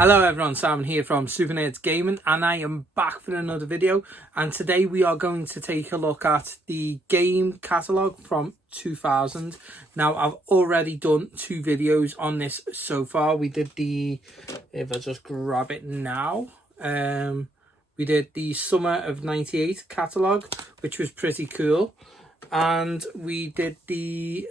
Hello everyone, Simon here from Super Nerds Gaming, and I am back for another video. And today we are going to take a look at the game catalogue from 2000. Now, I've already done 2 videos on this so far. We did the, if I just grab it now, we did the summer of 98 catalogue, which was pretty cool. And we did the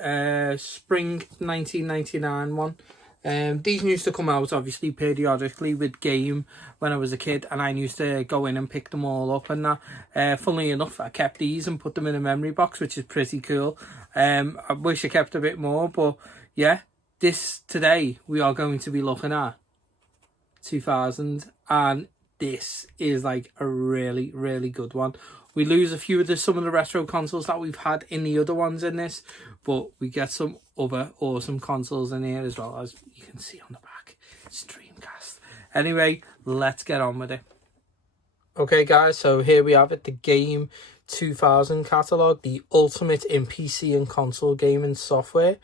spring 1999 one. These used to come out obviously periodically with game when I was a kid, and I used to go in and pick them all up and that. Funnily enough, I kept these and put them in a memory box, which is pretty cool. I wish I kept a bit more, but yeah, today we are going to be looking at 2000, and this is like a really good one. We lose a few of some of the retro consoles that we've had in the other ones in this, but we get some other awesome consoles in here as well, as you can see on the back. It's Dreamcast. Anyway, let's get on with it. Okay guys, so here we have it, the Game 2000 catalogue, the ultimate in PC and console gaming software.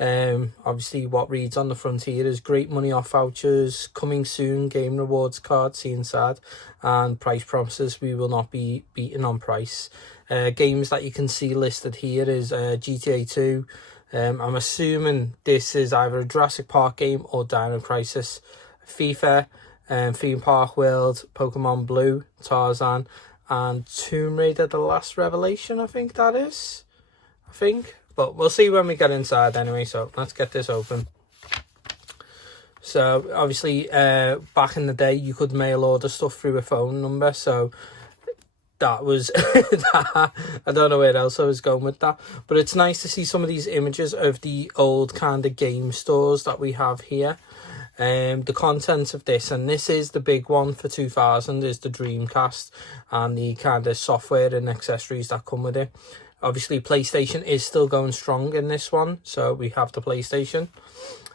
Obviously what reads on the front here is great money off vouchers, coming soon, game rewards card, see inside, and price promises we will not be beaten on price. Games that you can see listed here is GTA 2. I'm assuming this is either a Jurassic Park game or Dino Crisis, FIFA, Theme Park World, Pokemon Blue, Tarzan, and Tomb Raider The Last Revelation, I think that is. But we'll see when we get inside anyway, so let's get this open. So obviously back in the day you could mail order stuff through a phone number, so that was I don't know where else I was going with that, but it's nice to see some of these images of the old kind of game stores that we have here. The content of this, and this is the big one for 2000, is the Dreamcast and the kind of software and accessories that come with it. Obviously, PlayStation is still going strong in this one, so we have the PlayStation.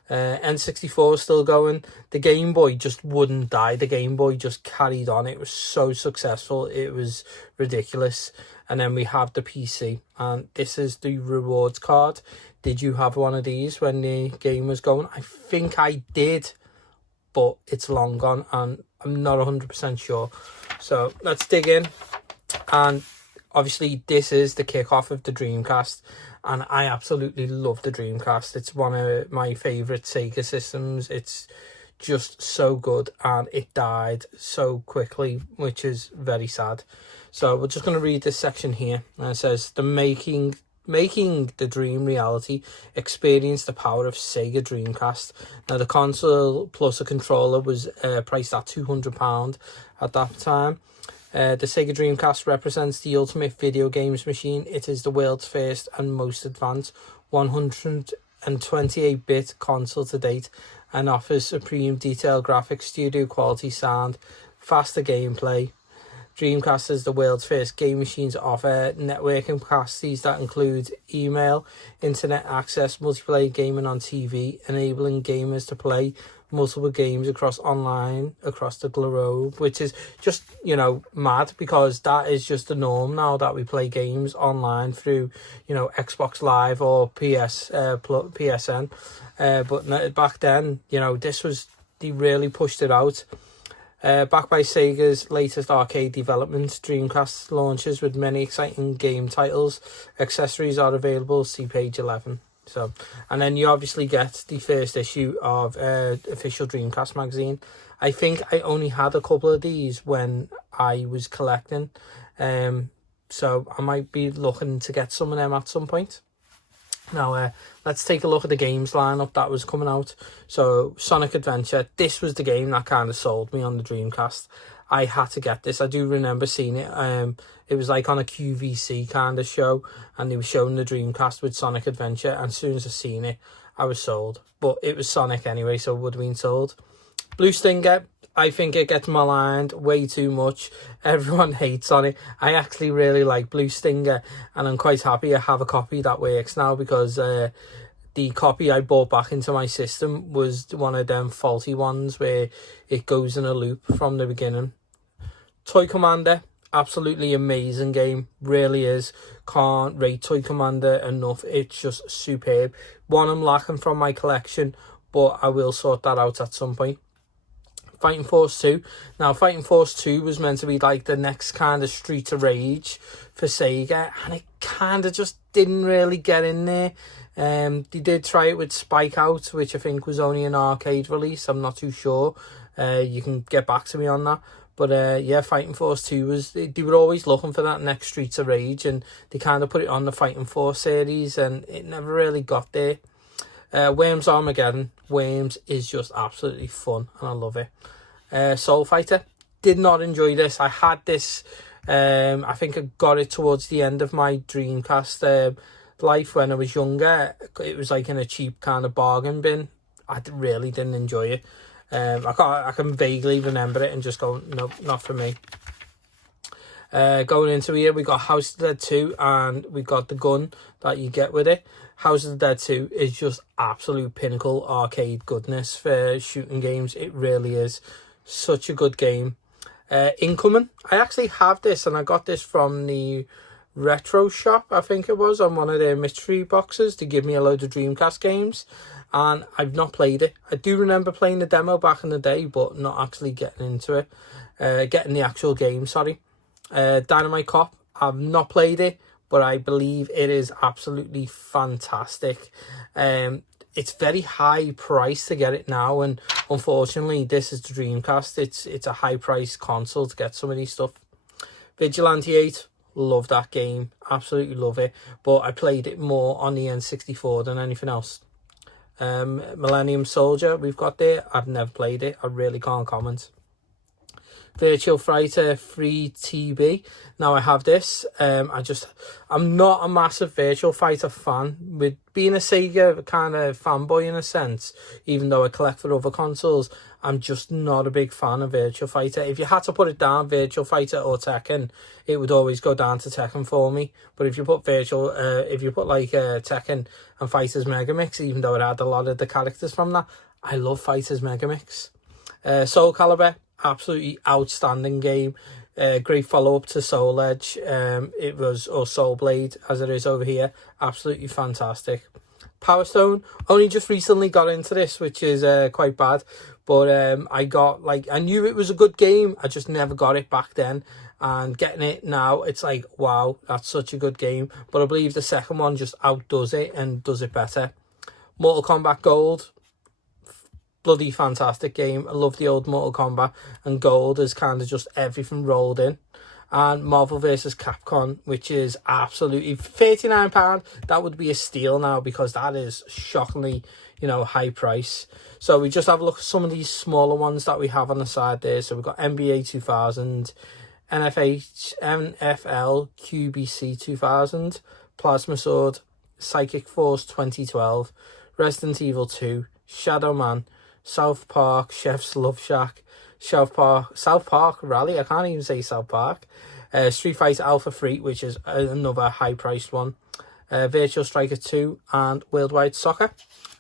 N64 is still going. The Game Boy just wouldn't die. The Game Boy just carried on. It was so successful. It was ridiculous. And then we have the PC, and this is the rewards card. Did you have one of these when the game was going? I think I did, but it's long gone, and I'm not 100% sure. So let's dig in. And obviously, this is the kickoff of the Dreamcast, and I absolutely love the Dreamcast. It's one of my favourite Sega systems. It's just so good, and it died so quickly, which is very sad. So we're just going to read this section here, and it says, making the dream reality, experience the power of Sega Dreamcast. Now, the console plus a controller was priced at £200 at that time. The Sega Dreamcast represents the ultimate video games machine. It is the world's first and most advanced 128-bit console to date, and offers supreme detailed graphics, studio quality sound, faster gameplay. Dreamcast is the world's first game machine to offer networking capacities that include email, internet access, multiplayer gaming on TV, enabling gamers to play multiple games across the globe, which is just, you know, mad, because that is just the norm now, that we play games online through, you know, Xbox Live or PSN. But back then, you know, they really pushed it out. Backed by Sega's latest arcade development, Dreamcast launches with many exciting game titles. Accessories are available, see page 11. So, and then you obviously get the first issue of official Dreamcast magazine. I think I only had a couple of these when I was collecting, so I might be looking to get some of them at some point. Now, let's take a look at the games lineup that was coming out. So, Sonic Adventure. This was the game that kind of sold me on the Dreamcast. I had to get this. I do remember seeing it. It was like on a QVC kind of show, and they were showing the Dreamcast with Sonic Adventure, and as soon as I seen it, I was sold. But it was Sonic anyway, so it would have been sold. Blue Stinger, I think it gets maligned way too much. Everyone hates on it. I actually really like Blue Stinger, and I'm quite happy I have a copy that works now, because the copy I bought back into my system was one of them faulty ones where it goes in a loop from the beginning. Toy Commander, absolutely amazing game, really is. Can't rate Toy Commander enough. It's just superb. One I'm lacking from my collection, but I will sort that out at some point. Fighting Force 2. Now, Fighting Force 2 was meant to be like the next kind of Street of Rage for Sega, and it kind of just didn't really get in there. They did try it with Spike Out, which I think was only an arcade release. I'm not too sure. You can get back to me on that. But yeah, Fighting Force 2 they were always looking for that next Streets of Rage, and they kind of put it on the Fighting Force series, and it never really got there. Worms Armageddon. Worms is just absolutely fun, and I love it. Soul Fighter. Did not enjoy this. I had this, I think I got it towards the end of my Dreamcast life when I was younger. It was like in a cheap kind of bargain bin. I really didn't enjoy it. I can vaguely remember it and just go, no, not for me. Going into here, we got House of the Dead 2, and we got the gun that you get with it. House of the Dead 2 is just absolute pinnacle arcade goodness for shooting games. It really is such a good game. Incoming, I actually have this, and I got this from the Retro Shop, I think it was, on one of their mystery boxes to give me a load of Dreamcast games, and I've not played it. I do remember playing the demo back in the day, but not actually getting into it, getting the actual game, sorry. Dynamite Cop, I've not played it, but I believe it is absolutely fantastic. It's very high price to get it now, and unfortunately this is the Dreamcast. It's a high price console to get some of these stuff. Vigilante 8, love that game, absolutely love it, but I played it more on the N64 than anything else. Millennium Soldier, we've got there. I've never played it, I really can't comment. Virtual Fighter 3 TB. Now I have this. I'm not a massive Virtual Fighter fan. With being a Sega kind of fanboy in a sense, even though I collect for other consoles, I'm just not a big fan of Virtual Fighter. If you had to put it down, Virtual Fighter or Tekken, it would always go down to Tekken for me. But if you put Tekken and Fighters Megamix, even though it had a lot of the characters from that, I love Fighters Megamix. Soul Calibur, absolutely outstanding game. Great follow-up to Soul Edge. Or Soul Blade, as it is over here. Absolutely fantastic. Power Stone, only just recently got into this, which is quite bad. But I knew it was a good game. I just never got it back then. And getting it now, it's like, wow, that's such a good game. But I believe the second one just outdoes it and does it better. Mortal Kombat Gold, bloody fantastic game. I love the old Mortal Kombat, and Gold is kind of just everything rolled in. And Marvel vs. Capcom, which is absolutely £39. That would be a steal now, because that is shockingly, high price. So we just have a look at some of these smaller ones that we have on the side there. So we've got NBA 2000, NFL QBC 2000, Plasma Sword, Psychic Force 2012, Resident Evil 2, Shadow Man, South Park, Chef's Love Shack, South Park Rally, I can't even say South Park, Street Fighter Alpha 3, which is another high-priced one, Virtual Striker 2, and Worldwide Soccer.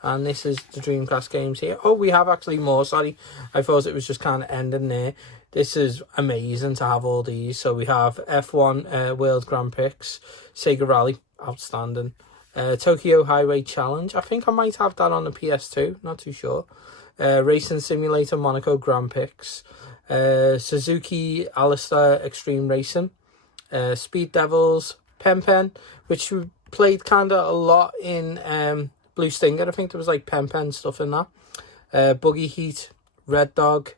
And this is the Dreamcast games here. Oh, we have actually more, sorry. I thought it was just kind of ending there. This is amazing to have all these. So we have F1 World Grand Prix, Sega Rally, outstanding. Tokyo Highway Challenge, I think I might have that on the PS2, not too sure. Racing Simulator Monaco Grand Prix, Suzuki Alistair Extreme Racing, Speed Devils, Pen, which we played kind of a lot in Blue Stinger. I think there was like Pen stuff in that. Buggy Heat, Red Dog,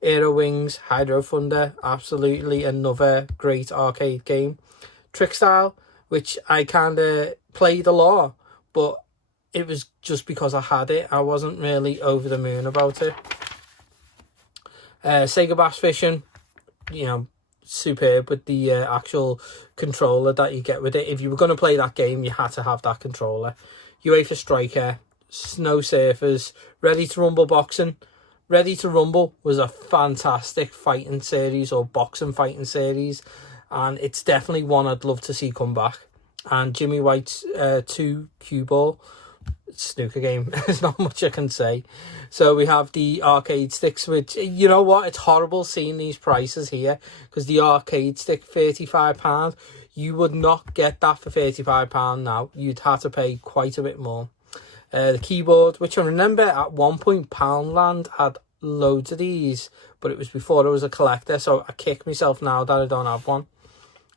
Aero Wings, Hydro Thunder, absolutely another great arcade game. Trick Style, which I kind of played a lot, but it was just because I had it. I wasn't really over the moon about it. Sega Bass Fishing, superb with the actual controller that you get with it. If you were going to play that game, you had to have that controller. UEFA Striker, Snow Surfers, Ready to Rumble Boxing. Ready to Rumble was a fantastic fighting series, or boxing fighting series, and it's definitely one I'd love to see come back. And Jimmy White's 2 cue ball snooker game. There's not much I can say. So we have the arcade sticks, which, you know what, it's horrible seeing these prices here, because the arcade stick, £35, you would not get that for £35 now. You'd have to pay quite a bit more. The keyboard, which I remember at one point Poundland had loads of these, but it was before I was a collector, so I kick myself now that I don't have one.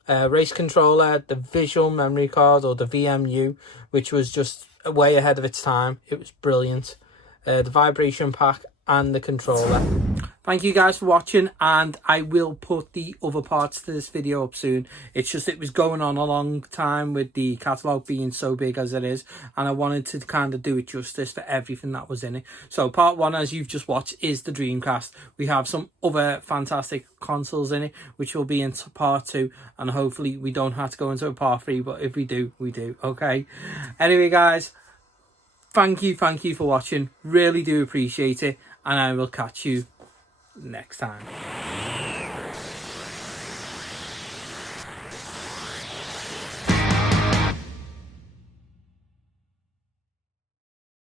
Race controller, the visual memory card, or the VMU, which was just way ahead of its time. It was brilliant. The vibration pack and the controller. Thank you guys for watching, and I will put the other parts to this video up soon. It's just it was going on a long time with the catalogue being so big as it is, and I wanted to kind of do it justice for everything that was in it. So part 1, as you've just watched, is the Dreamcast. We have some other fantastic consoles in it, which will be in part 2, and hopefully we don't have to go into a part 3, but if we do, we do. Okay. Anyway, guys, thank you for watching. Really do appreciate it, and I will catch you next time.